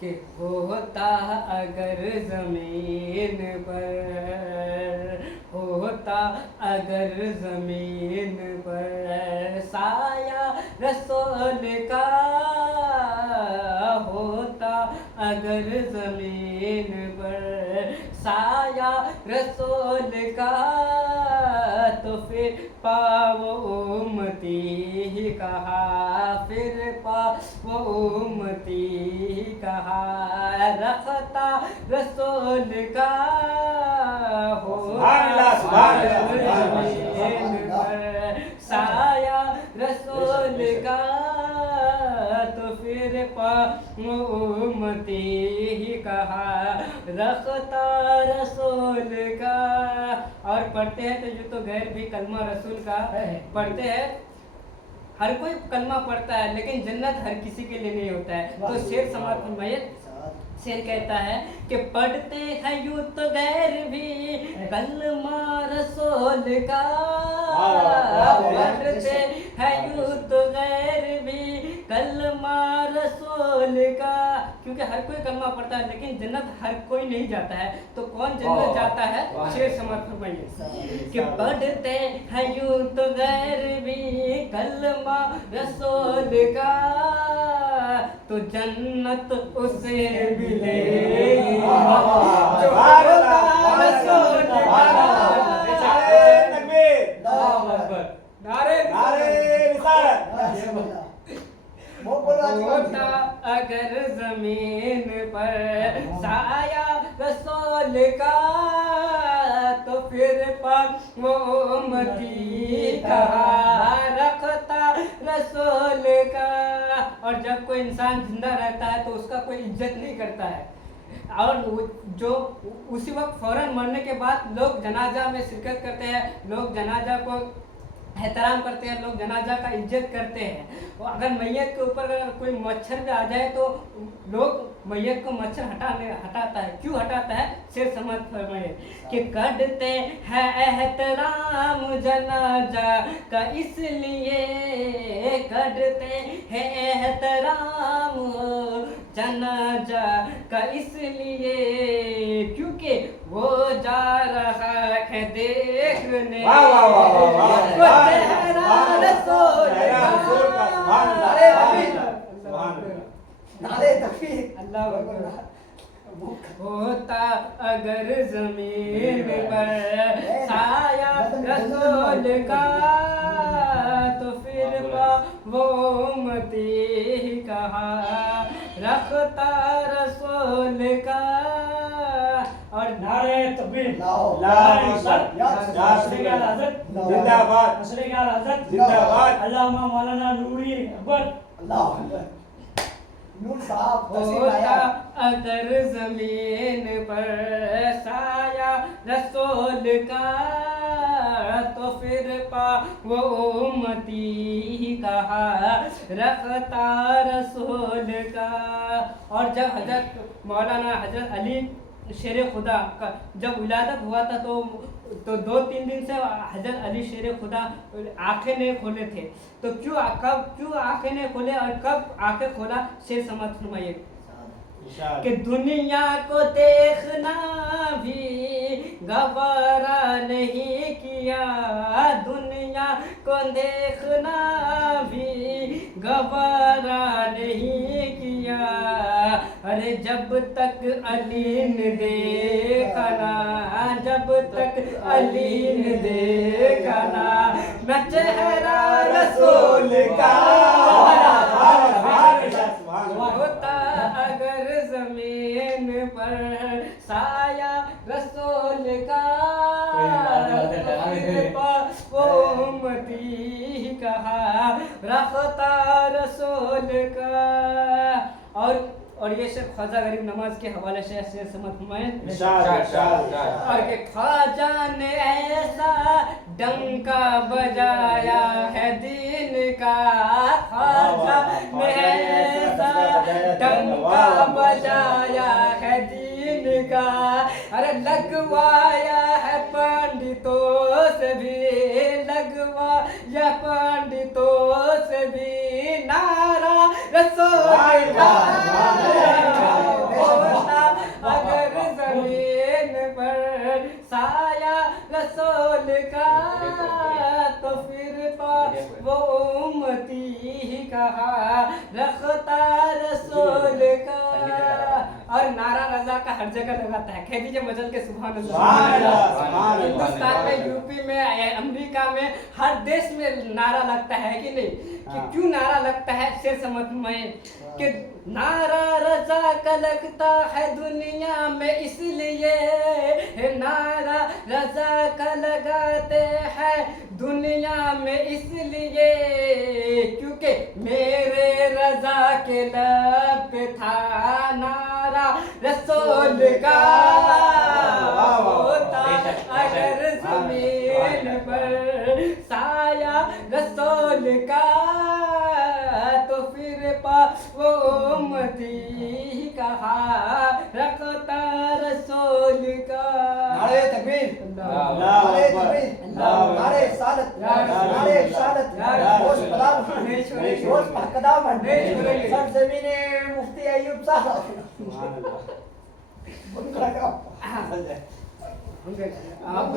कि होता अगर ज़मीन पर, होता अगर ज़मीन पर साया रसूल का, होता अगर ज़मीन पर साया रसूल का, तो फिर पाओ उम्मती ही कहा, फिर पाओ उम्मती ही कहा, रखता रसूल का होता ज़मीन पर साया रसूल का, तो फिर पाओ उम्मती ही कहा, रखता रसूल का। और पढ़ते हैं तो जो तो गैर भी कलमा रसूल का पढ़ते हैं, हर कोई कलमा पढ़ता है लेकिन जन्नत हर किसी के लिए नहीं होता है। तो शेर समाप्त फरमाइए। शेर कहता है कि पढ़ते हैं यूं तो गैर भी कलमा रसूल का, पढ़ते हैं यूं तो गैर भी कलमा रसूल का, क्योंकि हर कोई कलमा पढ़ता है लेकिन जन्नत हर कोई नहीं जाता है। तो कौन जन्नत जाता है? शेर समाप्त फरमाइए कि पढ़ते हैं यूं तो गैर भी कलमा रसूल का, तो जन्नत उसे मिलेगी जो रसूल का। होता अगर जमीन पर साया रसूल का, तो फिर पर वो उम्मती का, रखता रसूल का। और जब कोई इंसान जिंदा रहता है तो उसका कोई इज्जत नहीं करता है, और जो उसी वक्त फौरन मरने के बाद लोग जनाजा में शिरकत करते हैं, लोग जनाजा को एहतराम करते हैं, लोग जनाजा का इज्जत करते हैं। और अगर मैयत के ऊपर अगर कोई मच्छर भी आ जाए तो लोग मैयत को मच्छर हटाता है। क्यों हटाता है? शेर समझ फरमाइए कि करते हैं एहतराम जनाजा का, इसलिए करते हैं एहतराम जनाजा का, इसलिए क्योंकि वो जा रहा है देखने होता अगर जमीन पर साया रसूल का, तो फिर वो उम्मती कहा, रखता रसूल का। और नारे तकबीर, जिंदाबाद, जिंदाबाद। अल्लामा मौलाना नूरी अकबर। नूर साहब होता अगर जमीन पर साया रसूल का, तो फिर वो उम्मती कहा, रखता रसूल का। और जब हजरत मौलाना हजरत अली शेर खुदा का जब विलादत हुआ था तो 2-3 दिन से हजरत अली शेर खुदा आंखें नहीं खोले थे। तो क्यों आंखें नहीं खोले और कब आंखें खोला? शेर समझ फरमाइए कि दुनिया को देखना भी गवारा नहीं किया, दुनिया को देखना भी गवारा नहीं किया, अरे जब तक अली ने देखा ना, जब तक अली ने देखा ना, मैं चेहरा रसूल का। होता अगर जमीन पर साया रसूल का, वो उम्मती कहा, रखता रसूल का। और ये शेर ख्वाजा गरीब नवाज के हवाले से समझ में और के ख्वाजा ने ऐसा डंका बजाया है दीन का, ख्वाजा ने ऐसा डंका बजाया है दीन का, अरे लगवाया है पंडितों से भी, लगवाया पंडितों से भी नारा रसूल का। कहा रखता रसूल का। और नारा रजा का हर जगह लगाता है। कह दीजिए मजल के सुभान अल्लाह। हिंदुस्तान में, यूपी में, अमेरिका में, हर देश में नारा लगता है कि नहीं? कि क्यों नारा लगता है? शेर समझ में कि नारा रजा का लगता है दुनिया में इसलिए, नारा रजा का लगाते हैं दुनिया में इसलिए, क्योंकि मेरे रजा के लब पे था नारा रसूल का होता अगर जमीन पर साया रसूल का, तो फिर पा वो उम्मती कहा रखता रसूल का। नारे तकबीर, नारे तकबीर, नारे सादत, नारे शहादत, होश बलाल, होश हकदाम, सरजमीने मुफ्ती अय्यूब साहब। आप